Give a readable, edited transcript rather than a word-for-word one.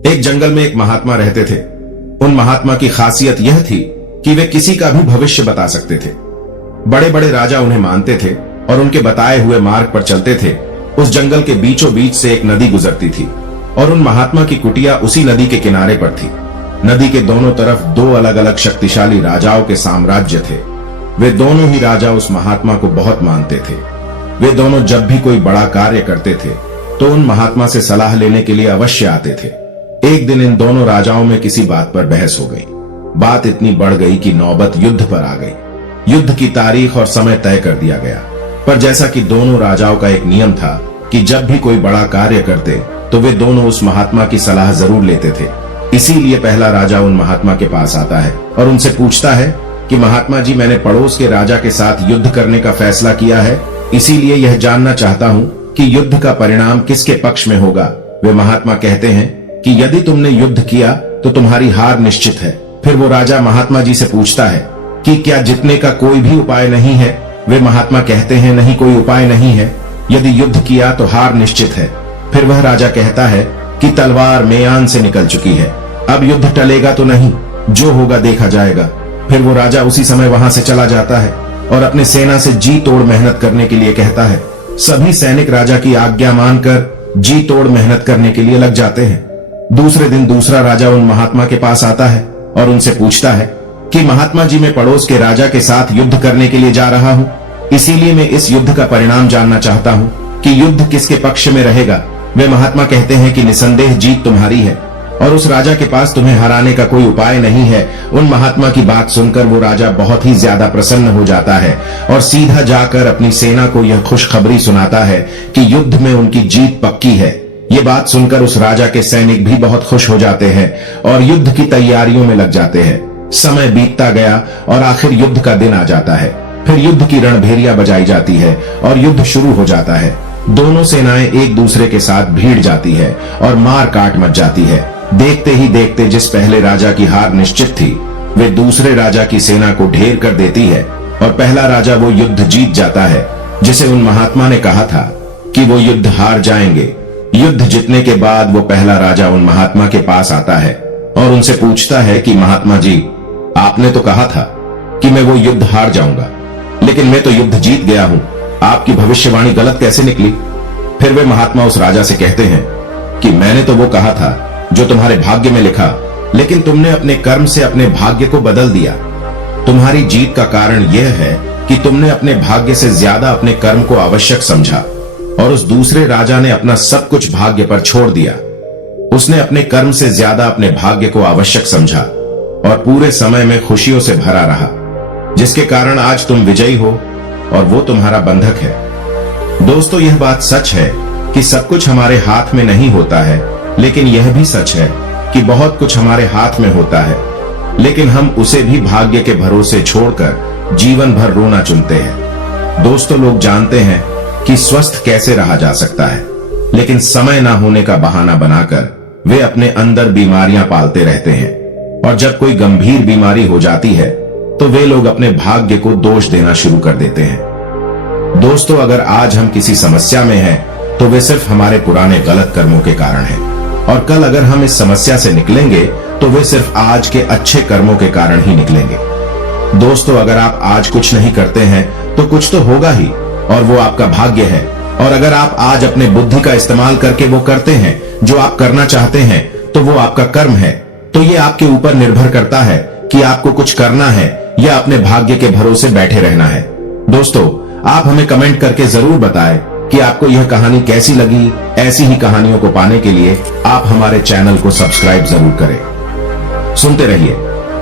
एक जंगल में एक महात्मा रहते थे। उन महात्मा की खासियत यह थी कि वे किसी का भी भविष्य बता सकते थे। बड़े बड़े राजा उन्हें मानते थे और उनके बताए हुए मार्ग पर चलते थे। उस जंगल के बीचों बीच से एक नदी गुजरती थी और उन महात्मा की कुटिया उसी नदी के किनारे पर थी। नदी के दोनों तरफ दो अलग अलग शक्तिशाली राजाओं के साम्राज्य थे। वे दोनों ही राजा उस महात्मा को बहुत मानते थे। वे दोनों जब भी कोई बड़ा कार्य करते थे तो उन महात्मा से सलाह लेने के लिए अवश्य आते थे। एक दिन इन दोनों राजाओं में किसी बात पर बहस हो गई। बात इतनी बढ़ गई कि नौबत युद्ध पर आ गई। युद्ध की तारीख और समय तय कर दिया गया। पर जैसा कि दोनों राजाओं का एक नियम था कि जब भी कोई बड़ा कार्य करते तो वे दोनों उस महात्मा की सलाह जरूर लेते थे। इसीलिए पहला राजा उन महात्मा के पास आता है और उनसे पूछता है कि महात्मा जी, मैंने पड़ोस के राजा के साथ युद्ध करने का फैसला किया है, इसीलिए यह जानना चाहता हूँ कि युद्ध का परिणाम किसके पक्ष में होगा। वे महात्मा कहते हैं कि यदि तुमने युद्ध किया तो तुम्हारी हार निश्चित है। फिर वो राजा महात्मा जी से पूछता है कि क्या जीतने का कोई भी उपाय नहीं है। वे महात्मा कहते हैं नहीं, कोई उपाय नहीं है। यदि युद्ध किया तो हार निश्चित है। फिर वह राजा कहता है कि तलवार मेयान से निकल चुकी है, अब युद्ध टलेगा तो नहीं, जो होगा देखा जाएगा। फिर वो राजा उसी समय वहां से चला जाता है और अपने सेना से जी तोड़ मेहनत करने के लिए कहता है। सभी सैनिक राजा की आज्ञा मानकर जी तोड़ मेहनत करने के लिए लग जाते हैं। दूसरे दिन दूसरा राजा उन महात्मा के पास आता है और उनसे पूछता है कि महात्मा जी, मैं पड़ोस के राजा के साथ युद्ध करने के लिए जा रहा हूँ, इसीलिए मैं इस युद्ध का परिणाम जानना चाहता हूँ कि युद्ध किसके पक्ष में रहेगा। वे महात्मा कहते हैं कि निसंदेह जीत तुम्हारी है और उस राजा के पास तुम्हें हराने का कोई उपाय नहीं है। उन महात्मा की बात सुनकर वो राजा बहुत ही ज्यादा प्रसन्न हो जाता है और सीधा जाकर अपनी सेना को यह खुशखबरी सुनाता है कि युद्ध में उनकी जीत पक्की है। ये बात सुनकर उस राजा के सैनिक भी बहुत खुश हो जाते हैं और युद्ध की तैयारियों में लग जाते हैं। समय बीतता गया और आखिर युद्ध का दिन आ जाता है। फिर युद्ध की रणभेरिया बजाई जाती है और युद्ध शुरू हो जाता है। दोनों सेनाएं एक दूसरे के साथ भीड़ जाती है और मार काट मच जाती है। देखते ही देखते जिस पहले राजा की हार निश्चित थी, वे दूसरे राजा की सेना को ढेर कर देती है और पहला राजा वो युद्ध जीत जाता है जिसे उन महात्मा ने कहा था कि वो युद्ध हार जाएंगे। युद्ध जीतने के बाद वो पहला राजा उन महात्मा के पास आता है और उनसे पूछता है कि महात्मा जी, आपने तो कहा था कि मैं वो युद्ध हार जाऊंगा, लेकिन मैं तो युद्ध जीत गया हूं। आपकी भविष्यवाणी गलत कैसे निकली। फिर वे महात्मा उस राजा से कहते हैं कि मैंने तो वो कहा था जो तुम्हारे भाग्य में लिखा, लेकिन तुमने अपने कर्म से अपने भाग्य को बदल दिया। तुम्हारी जीत का कारण यह है कि तुमने अपने भाग्य से ज्यादा अपने कर्म को आवश्यक समझा और उस दूसरे राजा ने अपना सब कुछ भाग्य पर छोड़ दिया। उसने अपने कर्म से ज्यादा अपने भाग्य को आवश्यक समझा और पूरे समय में खुशियों से भरा रहा, जिसके कारण आज तुम विजयी हो और वो तुम्हारा बंधक है। दोस्तों, यह बात सच है कि सब कुछ हमारे हाथ में नहीं होता है, लेकिन यह भी सच है कि बहुत कुछ हमारे हाथ में होता है, लेकिन हम उसे भी भाग्य के भरोसे छोड़कर जीवन भर रोना चुनते हैं। दोस्तों, लोग जानते हैं कि स्वस्थ कैसे रहा जा सकता है, लेकिन समय ना होने का बहाना बनाकर वे अपने अंदर बीमारियां पालते रहते हैं और जब कोई गंभीर बीमारी हो जाती है तो वे लोग अपने भाग्य को दोष देना शुरू कर देते हैं। दोस्तों, अगर आज हम किसी समस्या में हैं तो वे सिर्फ हमारे पुराने गलत कर्मों के कारण हैं और कल अगर हम इस समस्या से निकलेंगे तो वे सिर्फ आज के अच्छे कर्मों के कारण ही निकलेंगे। दोस्तों, अगर आप आज कुछ नहीं करते हैं तो कुछ तो होगा ही और वो आपका भाग्य है। और अगर आप आज अपने बुद्धि का इस्तेमाल करके वो करते हैं जो आप करना चाहते हैं तो वो आपका कर्म है। तो ये आपके ऊपर निर्भर करता है कि आपको कुछ करना है या अपने भाग्य के भरोसे बैठे रहना है। दोस्तों, आप हमें कमेंट करके जरूर बताएं कि आपको यह कहानी कैसी लगी। ऐसी ही कहानियों को पाने के लिए आप हमारे चैनल को सब्सक्राइब जरूर करें। सुनते रहिए।